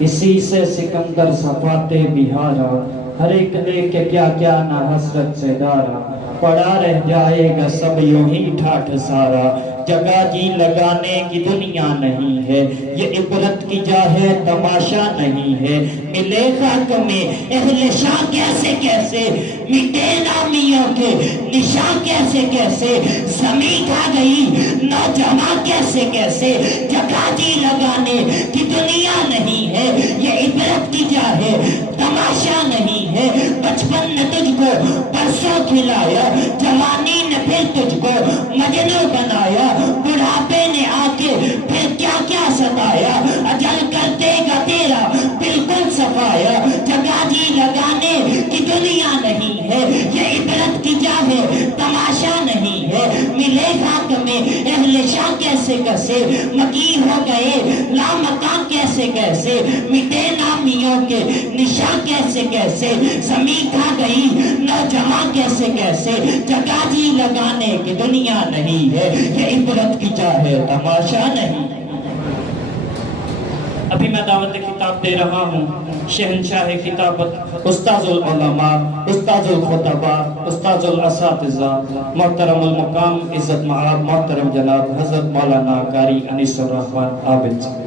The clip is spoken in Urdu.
اسی سے سکندر صفاتے بہارا، ہر ایک لے کے کیا کیا نہ حسرت سے ڈارا، پڑا رہ جائے گا سب یوں ہی ٹھاٹھ سارا، جگہ جی لگانے کی دنیا نہیں ہے، یہ عبرت کی جا ہے تماشا نہیں ہے، ملے خاک میں اہل شاہ کیسے کیسے، مٹے نامیوں کے نشاں کیسے کیسے، زمین کھا گئی نوجوان کیسے کیسے، جگہ جی لگانے کی دنیا نہیں ہے، یہ عبرت کی جا ہے تماشا نہیں ہے، بچپن نے تجھ کو پرسوں کھلایا، جوانی نے پھر تجھ کو مجنوں بنایا، بڑھاپے نے آ کے پھر کیا کیا ستایا، اجل کر دے گا تیرا بالکل صفایا، جگہ جی لگانے کی دنیا نہیں ہے، یہ عبرت کی جا ہے تماشا نہیں ہے، ملے خاک میں اہل شاہ کیسے کیسے، مکی ہو گئے لامکان کیسے کیسے، مٹے نامیوں کے نشاں کیسے کیسے، زمین کھا گئی نوجوان کیسے کیسے، جگہ جی لگانے کی دنیا نہیں ہے، یہ عبرت کی جا ہے تماشا نہیں۔ ابھی میں دعوت خطاب دے رہا ہوں شہنشاہ خطابت، استاذ العلماء، استاذ الخطباء، استاذ الاساتذہ، محترم المقام عزت مآب محترم جناب حضرت مولانا قاری انیس الرحمن عابد۔